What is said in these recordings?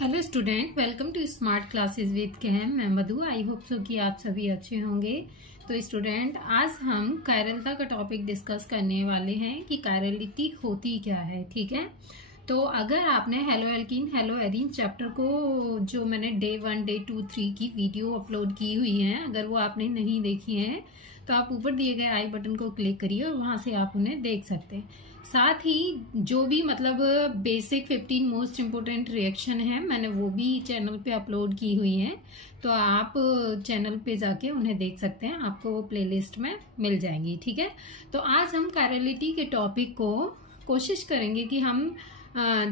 Hello student, welcome to smart classes with Cam. मैं Madhu. I hope so कि आप सभी अच्छे होंगे। तो स्टूडेंट, आज हम कायरलता का टॉपिक डिस्कस करने वाले हैं कि कायरलिटी होती क्या है। ठीक है, तो अगर आपने hello alkene hello arene chapter को जो मैंने डे 1 डे 2 3 की वीडियो अपलोड की हुई है, अगर वो आपने नहीं देखी है तो आप ऊपर दिए गए आई बटन को क्लिक करिए और वहां से आप उन्हें देख सकते हैं। साथ ही जो भी बेसिक 15 मोस्ट इम्पोर्टेंट रिएक्शन है, मैंने वो भी चैनल पे अपलोड की हुई है, तो आप चैनल पे जाके उन्हें देख सकते हैं, आपको वो प्लेलिस्ट में मिल जाएंगी। ठीक है, तो आज हम कायरलिटी के टॉपिक को कोशिश करेंगे कि हम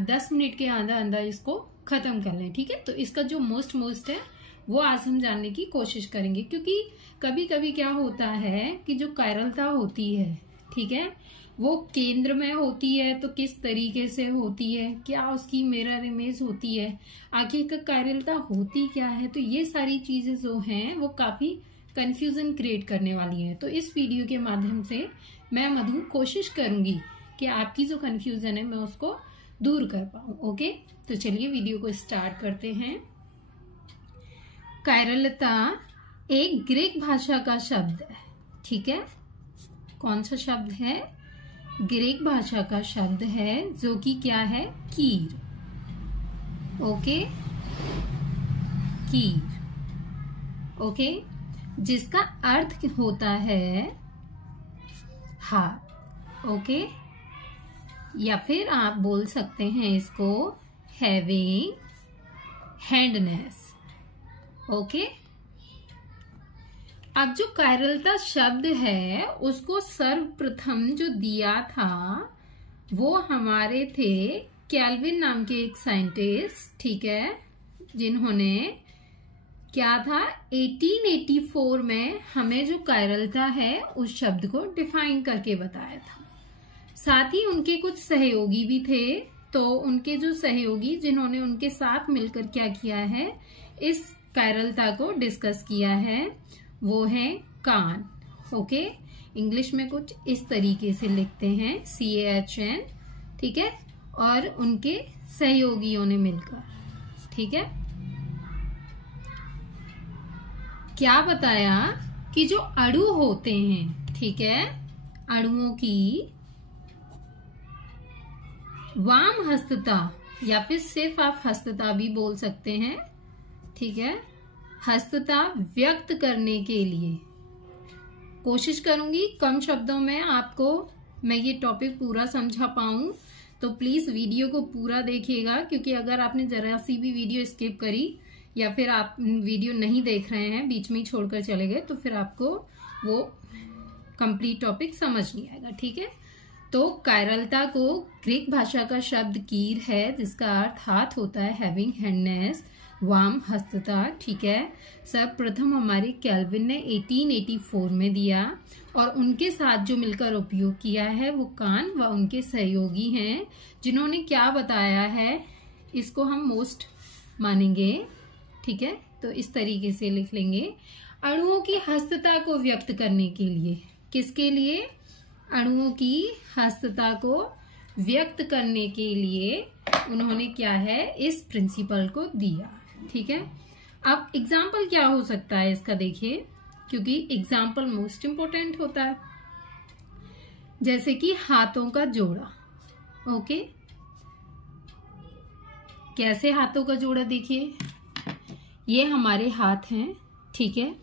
10 मिनट के अंदर अंदर इसको खत्म कर लें। ठीक है, तो इसका जो मोस्ट है वो आज हम जानने की कोशिश करेंगे, क्योंकि कभी कभी क्या होता है कि जो कायरलता होती है, ठीक है, वो केंद्र में होती है तो किस तरीके से होती है, क्या उसकी मिरर इमेज होती है, आखिर कायरलता होती क्या है। तो ये सारी चीजें जो हैं वो काफी कंफ्यूजन क्रिएट करने वाली हैं। तो इस वीडियो के माध्यम से मैं मधु कोशिश करूंगी कि आपकी जो कंफ्यूजन है मैं उसको दूर कर पाऊं। ओके, तो चलिए वीडियो को स्टार्ट करते हैं। कायरलता एक ग्रीक भाषा का शब्द है। ठीक है, कौन सा शब्द है? ग्रीक भाषा का शब्द है जो कि क्या है? कीर। ओके, कीर। ओके, जिसका अर्थ होता है हाथ। ओके, या फिर आप बोल सकते हैं इसको हैविंग हैंडनेस। ओके, अब जो कायरलता शब्द है उसको सर्वप्रथम जो दिया था वो हमारे थे कैल्विन नाम के एक साइंटिस्ट। ठीक है, जिन्होंने क्या था 1884 में हमें जो कायरलता है उस शब्द को डिफाइन करके बताया था। साथ ही उनके कुछ सहयोगी भी थे, तो उनके जो सहयोगी जिन्होंने उनके साथ मिलकर क्या किया है, इस कायरलता को डिस्कस किया है, वो है कान। ओके, इंग्लिश में कुछ इस तरीके से लिखते हैं CAHN। ठीक है, और उनके सहयोगियों ने मिलकर, ठीक है, क्या बताया कि जो अणु होते हैं, ठीक है, अणुओं की वाम हस्तता या फिर सिर्फ आप हस्तता भी बोल सकते हैं। ठीक है, हस्तता व्यक्त करने के लिए कोशिश करूंगी कम शब्दों में आपको मैं ये टॉपिक पूरा समझा पाऊं, तो प्लीज वीडियो को पूरा देखिएगा, क्योंकि अगर आपने जरा सी भी वीडियो स्किप करी या फिर आप वीडियो नहीं देख रहे हैं, बीच में ही छोड़कर चले गए, तो फिर आपको वो कंप्लीट टॉपिक समझ नहीं आएगा। ठीक है, तो कायरलता को ग्रीक भाषा का शब्द कीर है, जिसका अर्थ हाथ होता है, हैविंग हैंडनेस, वाम हस्तता। ठीक है, सर्वप्रथम हमारे कैल्विन ने 1884 में दिया, और उनके साथ जो मिलकर उपयोग किया है वो कान व उनके सहयोगी हैं, जिन्होंने क्या बताया है, इसको हम मोस्ट मानेंगे। ठीक है, तो इस तरीके से लिख लेंगे, अणुओं की हस्तता को व्यक्त करने के लिए। किसके लिए? अणुओं की हस्तता को व्यक्त करने के लिए उन्होंने क्या है, इस प्रिंसिपल को दिया। ठीक है, अब एग्जाम्पल क्या हो सकता है इसका, देखिए, क्योंकि एग्जाम्पल मोस्ट इंपोर्टेंट होता है। जैसे कि हाथों का जोड़ा। ओके, कैसे हाथों का जोड़ा? देखिए, ये हमारे हाथ हैं। ठीक है,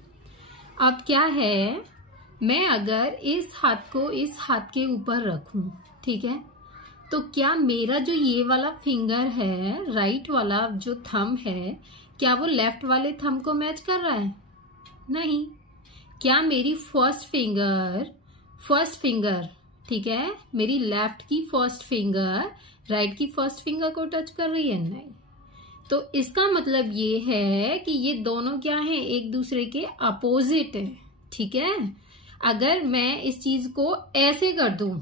अब क्या है, मैं अगर इस हाथ को इस हाथ के ऊपर रखूं, ठीक है, तो क्या मेरा जो ये वाला फिंगर है, राइट वाला जो थंब है, क्या वो लेफ्ट वाले थंब को मैच कर रहा है? नहीं। क्या मेरी फर्स्ट फिंगर, ठीक है, मेरी लेफ्ट की फर्स्ट फिंगर राइट की फर्स्ट फिंगर को टच कर रही है? नहीं। तो इसका मतलब ये है कि ये दोनों क्या हैं, एक दूसरे के अपोजिट है। ठीक है, अगर मैं इस चीज को ऐसे कर दूं,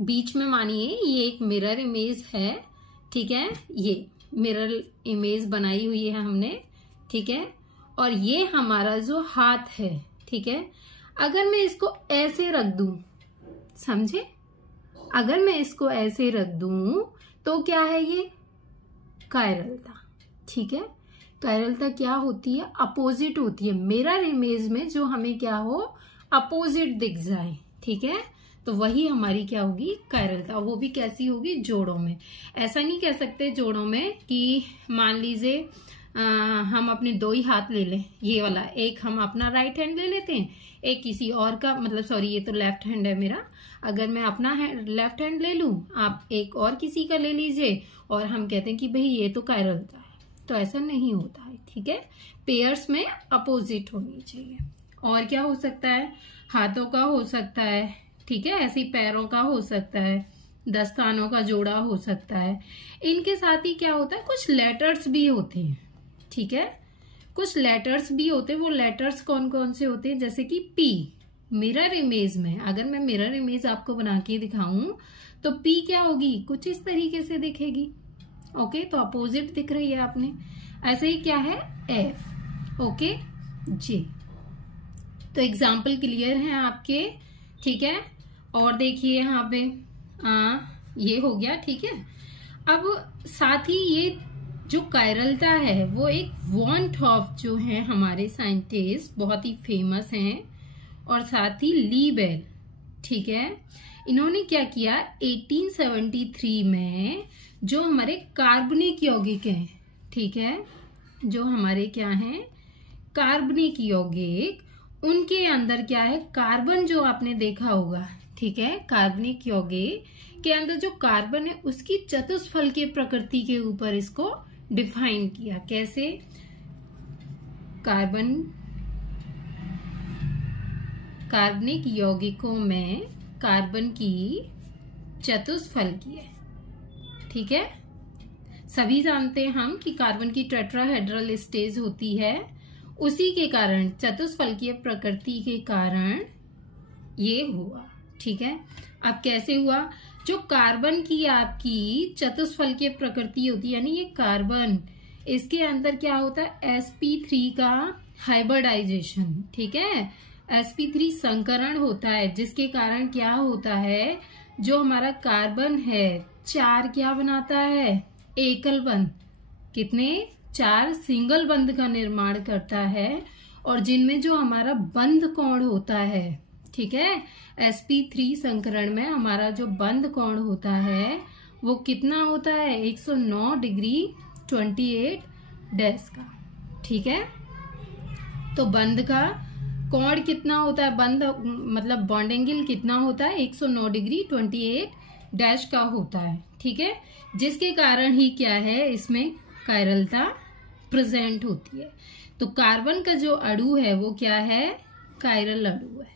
बीच में मानिए ये एक मिरर इमेज है। ठीक है, ये मिरर इमेज बनाई हुई है हमने। ठीक है, और ये हमारा जो हाथ है, ठीक है, अगर मैं इसको ऐसे रख दूं, समझे, अगर मैं इसको ऐसे रख दूं तो क्या है, ये कायरलता। ठीक है। कायरलता क्या होती है? अपोजिट होती है। मिरर इमेज में जो हमें क्या हो, अपोजिट दिख जाए, ठीक है, तो वही हमारी क्या होगी, कायरलता। वो भी कैसी होगी? जोड़ों में। ऐसा नहीं कह सकते जोड़ों में कि मान लीजिए हम अपने 2 ही हाथ ले लें, ये वाला, एक हम अपना राइट हैंड ले लेते हैं, एक किसी और का, मतलब सॉरी ये तो लेफ्ट हैंड है मेरा, अगर मैं अपना लेफ्ट हैंड ले लूं, आप एक और किसी का ले लीजिए, और हम कहते हैं कि भाई ये तो कायरलता है। तो ऐसा नहीं होता है, ठीक है। पेयर्स में अपोजिट होनी चाहिए। और क्या हो सकता है? हाथों का हो सकता है, ठीक है, ऐसे पैरों का हो सकता है, दस्तानों का जोड़ा हो सकता है। इनके साथ ही क्या होता है, कुछ लेटर्स भी होते हैं, ठीक है, कुछ लेटर्स भी होते हैं। वो लेटर्स कौन कौन से होते हैं? जैसे कि पी, मिरर इमेज में, अगर मैं मिरर इमेज आपको बना के दिखाऊं तो पी क्या होगी, कुछ इस तरीके से दिखेगी। ओके, तो अपोजिट दिख रही है आपने। ऐसे ही क्या है, एफ, ओके, जे। तो एग्जाम्पल क्लियर है आपके, ठीक है। और देखिए यहाँ पे ये हो गया, ठीक है। अब साथ ही ये जो कायरलता है वो एक वॉन हॉफ जो है हमारे साइंटिस्ट, बहुत ही फेमस हैं, और साथ ही लीबेल, ठीक है, इन्होंने क्या किया, 1873 में जो हमारे कार्बनिक यौगिक हैं, ठीक है, जो हमारे क्या हैं, कार्बनिक यौगिक, उनके अंदर क्या है, कार्बन जो आपने देखा होगा, ठीक है, कार्बनिक यौगिक के अंदर जो कार्बन है उसकी चतुष्फल के प्रकृति के ऊपर इसको डिफाइन किया। कैसे? कार्बनिक यौगिकों में कार्बन की चतुष्फल की है, ठीक है। सभी जानते हैं हम कि कार्बन की टेट्राहेड्रल स्टेज होती है, उसी के कारण, चतुष्फलकीय प्रकृति के कारण ये हुआ, ठीक है। अब कैसे हुआ? जो कार्बन की आपकी चतुष्फलकीय प्रकृति होती है, यानी ये कार्बन, इसके अंदर क्या होता है, sp3 का हाइब्रिडाइजेशन, ठीक है, sp3 संकरण होता है, जिसके कारण क्या होता है, जो हमारा कार्बन है 4 क्या बनाता है, एकल बंध, कितने, 4 सिंगल बंध का निर्माण करता है, और जिनमें जो हमारा बंध कोण होता है, ठीक है, sp3 संकरण में हमारा जो बंध कोण होता है वो कितना होता है, 109 डिग्री 28 डैश का, ठीक है। तो बंध का कोण कितना होता है, बंध मतलब बॉन्ड एंगल कितना होता है, 109 डिग्री 28 डैश का होता है, ठीक है, जिसके कारण ही क्या है, इसमें कायरलता प्रेजेंट होती है। तो कार्बन का जो अणु है वो क्या है, कायरल अणु है,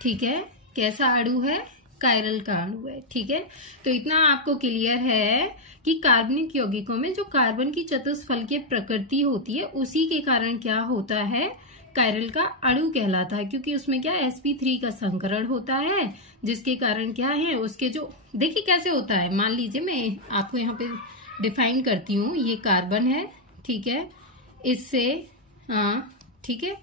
ठीक है। कैसा अणु है, कायरल का अणु है, ठीक है। तो इतना आपको क्लियर है कि कार्बनिक यौगिकों में जो कार्बन की चतुष्फलकीय प्रकृति होती है उसी के कारण क्या होता है, कायरल का अणु कहलाता है, क्योंकि उसमें क्या sp3 का संकरण होता है, जिसके कारण क्या है, उसके जो, देखिए कैसे होता है, मान लीजिए मैं आपको यहाँ पे डिफाइन करती हूँ, ये कार्बन है, ठीक है, इससे ठीक है,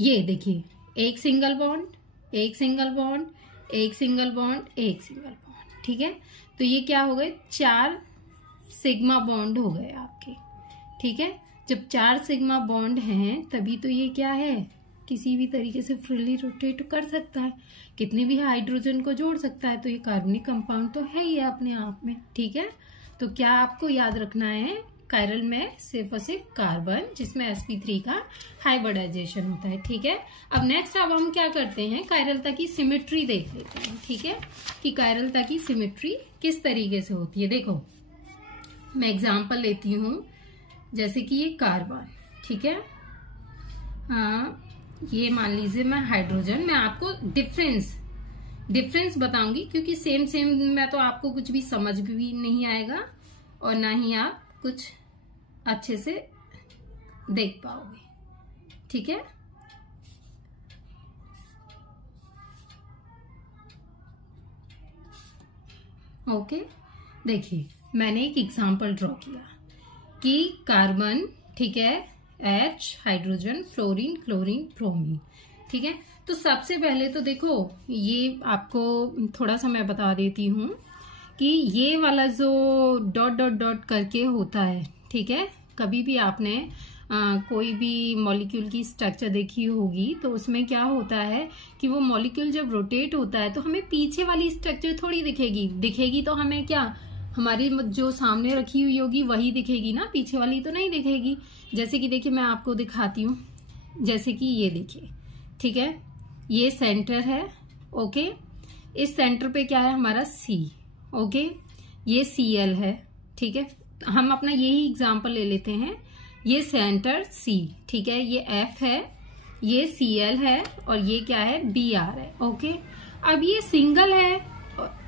ये देखिए एक सिंगल बॉन्ड, एक सिंगल बॉन्ड, एक सिंगल बॉन्ड, एक सिंगल बॉन्ड, ठीक है। तो ये क्या हो गए, 4 सिग्मा बॉन्ड हो गए आपके, ठीक है। जब 4 सिग्मा बॉन्ड हैं तभी तो ये क्या है, किसी भी तरीके से फ्रीली रोटेट कर सकता है, कितने भी हाइड्रोजन को जोड़ सकता है। तो ये कार्बनिक कंपाउंड तो है ही अपने आप में, ठीक है। तो क्या आपको याद रखना है, कायरल में सिर्फ और सिर्फ कार्बन, जिसमें sp3 का हाइब्रिडाइजेशन होता है, ठीक है। अब नेक्स्ट अब हम क्या करते हैं, कायरलता की सिमेट्री देख लेते हैं, ठीक है, कि कायरलता की सिमेट्री किस तरीके से होती है। देखो मैं एग्जांपल लेती हूँ, जैसे कि ये कार्बन, ठीक है, ये मान लीजिए मैं हाइड्रोजन, मैं आपको डिफरेंस बताऊंगी, क्योंकि सेम में तो आपको कुछ भी समझ भी नहीं आएगा और ना ही आप कुछ अच्छे से देख पाओगे, ठीक है। ओके, देखिए मैंने एक एग्जांपल ड्रॉ किया कि कार्बन, ठीक है, H, hydrogen, fluorine, chlorine, bromine, ठीक है। तो सबसे पहले तो देखो, ये आपको थोड़ा सा मैं बता देती हूँ कि ये वाला जो डॉट डॉट डॉट करके होता है, ठीक है, कभी भी आपने कोई भी मॉलिक्यूल की स्ट्रक्चर देखी होगी तो उसमें क्या होता है कि वो मॉलिक्यूल जब रोटेट होता है तो हमें पीछे वाली स्ट्रक्चर थोड़ी दिखेगी तो हमें क्या, हमारी जो सामने रखी हुई होगी वही दिखेगी ना, पीछे वाली तो नहीं दिखेगी। जैसे कि देखिए मैं आपको दिखाती हूँ, जैसे कि ये देखिए, ठीक है, ये सेंटर है, ओके, इस सेंटर पे क्या है हमारा C, ओके, ये Cl है, ठीक है, हम अपना यही एग्जांपल ले लेते हैं, ये सेंटर C, ठीक है, ये F है, ये Cl है और ये क्या है Br है, ओके। अब ये सिंगल है,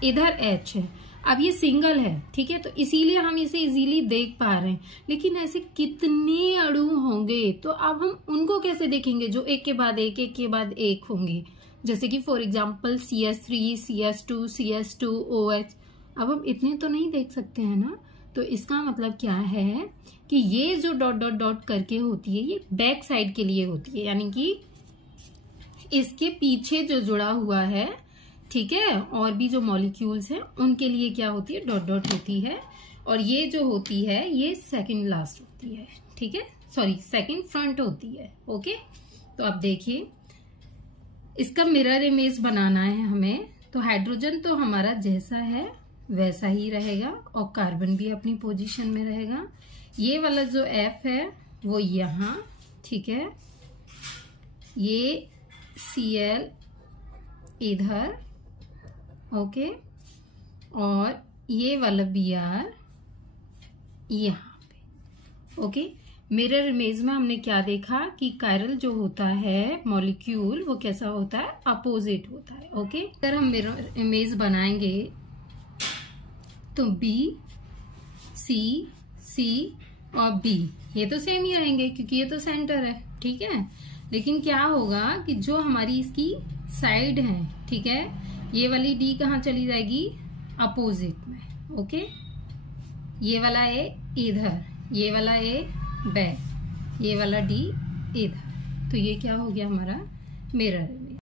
इधर H है, अब ये सिंगल है, ठीक है, तो इसीलिए हम इसे इजीली देख पा रहे हैं। लेकिन ऐसे कितने अणु होंगे तो अब हम उनको कैसे देखेंगे जो एक के बाद एक, एक के बाद एक होंगे। जैसे कि for example CH3, CH2, CH2, OH, अब हम इतने तो नहीं देख सकते हैं ना। तो इसका मतलब क्या है कि ये जो डॉट डॉट डॉट करके होती है ये बैक साइड के लिए होती है, यानी कि इसके पीछे जो जुड़ा हुआ है, ठीक है, और भी जो मॉलिक्यूल्स हैं उनके लिए क्या होती है, डॉट डॉट होती है। और ये जो होती है ये सेकंड लास्ट होती है, ठीक है, सॉरी सेकंड फ्रंट होती है, ओके। तो अब देखिए इसका मिरर इमेज बनाना है हमें, तो हाइड्रोजन तो हमारा जैसा है वैसा ही रहेगा और कार्बन भी अपनी पोजीशन में रहेगा। ये वाला जो F है वो यहाँ, ठीक है, ये Cl इधर, ओके, और ये वाला Br यहाँ पे, ओके। मिरर इमेज में हमने क्या देखा कि कायरल जो होता है मॉलिक्यूल वो कैसा होता है, अपोजिट होता है, ओके। अगर हम मिरर इमेज बनाएंगे तो B, C, C और B ये तो सेम ही रहेंगे क्योंकि ये तो सेंटर है, ठीक है। लेकिन क्या होगा कि जो हमारी इसकी साइड है, ठीक है, ये वाली D कहाँ चली जाएगी, अपोजिट में, ओके। ये वाला A इधर, ये वाला A बैक, ये वाला D इधर, तो ये क्या हो गया हमारा मिरर।